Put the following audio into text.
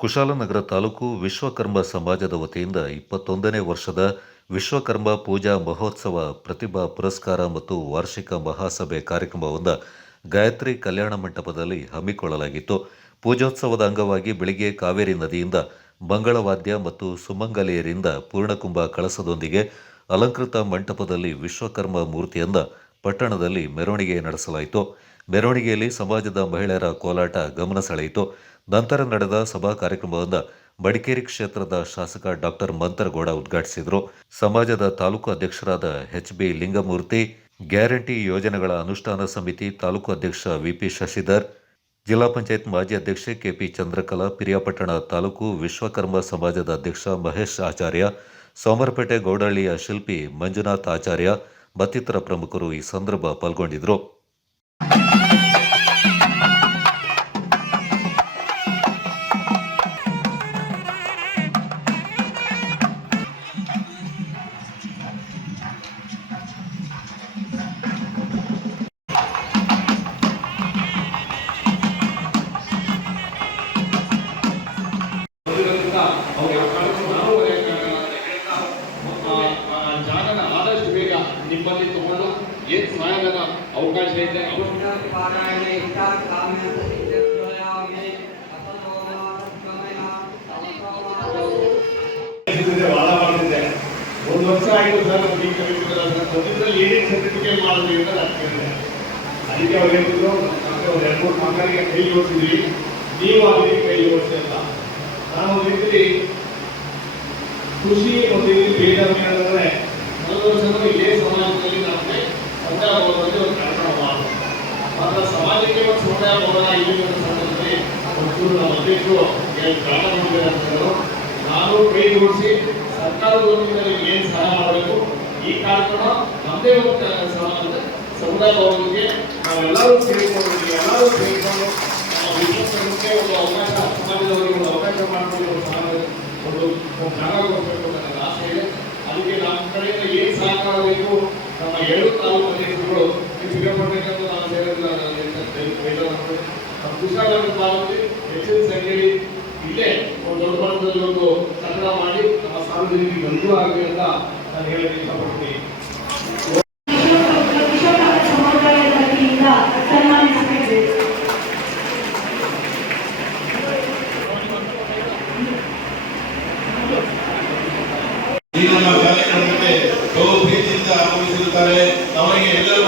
ಕುಶಾಲನಗರ ತಾಲೂಕು ವಿಶ್ವಕರ್ಮ ಸಮಾಜದ ವತಿಯಿಂದ ಇಪ್ಪತ್ತೊಂದನೇ ವರ್ಷದ ವಿಶ್ವಕರ್ಮ ಪೂಜಾ ಮಹೋತ್ಸವ ಪ್ರತಿಭಾ ಪುರಸ್ಕಾರ ಮತ್ತು ವಾರ್ಷಿಕ ಮಹಾಸಭೆ ಕಾರ್ಯಕ್ರಮವನ್ನು ಗಾಯತ್ರಿ ಕಲ್ಯಾಣ ಮಂಟಪದಲ್ಲಿ ಹಮ್ಮಿಕೊಳ್ಳಲಾಗಿತ್ತು. ಪೂಜೋತ್ಸವದ ಅಂಗವಾಗಿ ಬೆಳಿಗ್ಗೆ ಕಾವೇರಿ ನದಿಯಿಂದ ಮಂಗಳವಾದ್ಯ ಮತ್ತು ಸುಮಂಗಲೆಯರಿಂದ ಪೂರ್ಣಕುಂಭ ಕಳಸದೊಂದಿಗೆ ಅಲಂಕೃತ ಮಂಟಪದಲ್ಲಿ ವಿಶ್ವಕರ್ಮ ಮೂರ್ತಿಯಿಂದ ಪಟ್ಟಣದಲ್ಲಿ ಮೆರವಣಿಗೆ ನಡೆಸಲಾಯಿತು. ಮೆರವಣಿಗೆಯಲ್ಲಿ ಸಮಾಜದ ಮಹಿಳೆಯರ ಕೋಲಾಟ ಗಮನ ಸೆಳೆಯಿತು ನಂತರ ನಡೆದ ಸಭಾ ಕಾರ್ಯಕ್ರಮವನ್ನು ಮಡಿಕೇರಿ ಕ್ಷೇತ್ರದ ಶಾಸಕ ಡಾಕ್ಟರ್ ಮಂತರಗೌಡ ಉದ್ಘಾಟಿಸಿದರು. ಸಮಾಜದ ತಾಲೂಕು ಅಧ್ಯಕ್ಷರಾದ ಎಚ್ ಬಿ ಲಿಂಗಮೂರ್ತಿ, ಗ್ಯಾರಂಟಿ ಯೋಜನೆಗಳ ಅನುಷ್ಠಾನ ಸಮಿತಿ ತಾಲೂಕು ಅಧ್ಯಕ್ಷ ವಿಪಿ ಶಶಿಧರ್, ಜಿಲ್ಲಾ ಪಂಚಾಯತ್ ಮಾಜಿ ಅಧ್ಯಕ್ಷೆ ಕೆಪಿ ಚಂದ್ರಕಲಾ, ಪಿರಿಯಾಪಟ್ಟಣ ತಾಲೂಕು ವಿಶ್ವಕರ್ಮ ಸಮಾಜದ ಅಧ್ಯಕ್ಷ ಮಹೇಶ್ ಆಚಾರ್ಯ, ಸೋಮರಪೇಟೆ ಗೌಡಹಳ್ಳಿಯ ಶಿಲ್ಪಿ ಮಂಜುನಾಥ್ ಆಚಾರ್ಯ ಮತ್ತಿತರ ಪ್ರಮುಖರು ಈ ಸಂದರ್ಭ ಪಾಲ್ಗೊಂಡಿದ್ದರು ಅವಕಾಶ ಇದೆ ವಾದ ಮಾಡ್ತಿದ್ದೆ. ಒಂದು ವರ್ಷ ಆಯ್ತು ಸರ್ ಏನೇನು ಸರ್ಟಿಫಿಕೇಟ್ ಮಾಡಿದ್ರಿ ಅಂತ ಕೇಳಿದೆ. ಅದಕ್ಕೆ ಅವ್ರು ಹೇಳಿದ್ರು ಒಂದು ಮಕ್ಕಳಿಗೆ ಕೈ ಓಡಿಸಿದ್ವಿ ನೀವು ಅದಕ್ಕೆ ಕೈ ಅಂತ. ನಾನು ಒಂದು ರೀತಿ ಖುಷಿ, ಒಂದು ರೀತಿ ಬೇಜಾರು ಏನಂದ್ರೆ ನಲವತ್ತು ಇದೇ ಸಮಾಜದಲ್ಲಿ ನಮಗೆ ಭವನದಲ್ಲಿ ಒಂದು ಕಾರ್ಯಕ್ರಮ ಮಾಡೋದು ಮಾತ್ರ ಸಮಾಜಕ್ಕೆ ಒಂದು ಸಮುದಾಯ ಭವನ ಇಲ್ಲಿ ಒಂದು ಸಂದರ್ಭದಲ್ಲಿ ಒಂಚೂರು ನಮ್ಮ ಅಧ್ಯಕ್ಷರು ಕಾರಣ ಮಾಡಿದ್ದಾರೆ ಅಂತ ಹೇಳಿದ್ರು. ನಾನು ಕೈ ಜೋಡಿಸಿ ಸರ್ಕಾರದ ವತಿಯಿಂದ ಏನು ಸಹಾಯ ಮಾಡಬೇಕು ಈ ಕಾರ್ಯಕ್ರಮ ನಮ್ಮದೇ ಒಂದು ಸಮಾಜದ ಸಮುದಾಯ ಭವನಕ್ಕೆ ನಾವೆಲ್ಲರೂ ಸೇರಿಕೊಂಡು, ಎಲ್ಲರೂ ಸೇರಿಕೊಂಡು ವಿಶ್ವಕರ್ಮಕ್ಕೆ ಒಂದು ಅವಕಾಶ ಸಮಾಜದವರಿಗೆ ಒಂದು ಅವಕಾಶ ಮಾಡಿಕೊಂಡು ಒಂದು ಜಾಗ ಕೊಡಬೇಕು ಅಂತ ನನ್ನ ಆಸೆ ಇದೆ ಅದಕ್ಕೆ ನಮ್ಮ ಕಡೆಯಿಂದ ಏನು ಸಹಕಾರ ಬೇಕು ನಮ್ಮ ಎರಡು ತಾಲೂಕು ಅಧ್ಯಕ್ಷರುಗಳು ಸಿಗಪಡಬೇಕಂತ ನಾನು ಸೇರಿಲ್ಲ. ನಮ್ಮ ಹೆಚ್ಚಿನ ಸಂಖ್ಯೆಯಲ್ಲಿ ಇಲ್ಲೇ ಒಂದು ದೊಡ್ಡ ಒಂದು ಸಂಗ್ರಹ ಮಾಡಿ ನಮ್ಮ ಸಾರ್ವಜನಿಕರಿಗೆ ಅನುಕೂಲ ಆಗಲಿ ಅಂತ ನಾನು ಹೇಳಕ್ಕೆ ಇಷ್ಟಪಡ್ತೀನಿ ಇದು ಕಾರ್ಯಕ್ರಮಕ್ಕೆ ಬಹು ಪ್ರೀತಿಯಿಂದ ಆಗಮಿಸಿರುತ್ತಾರೆ. ಅವರಿಗೆ ಎಲ್ಲರೂ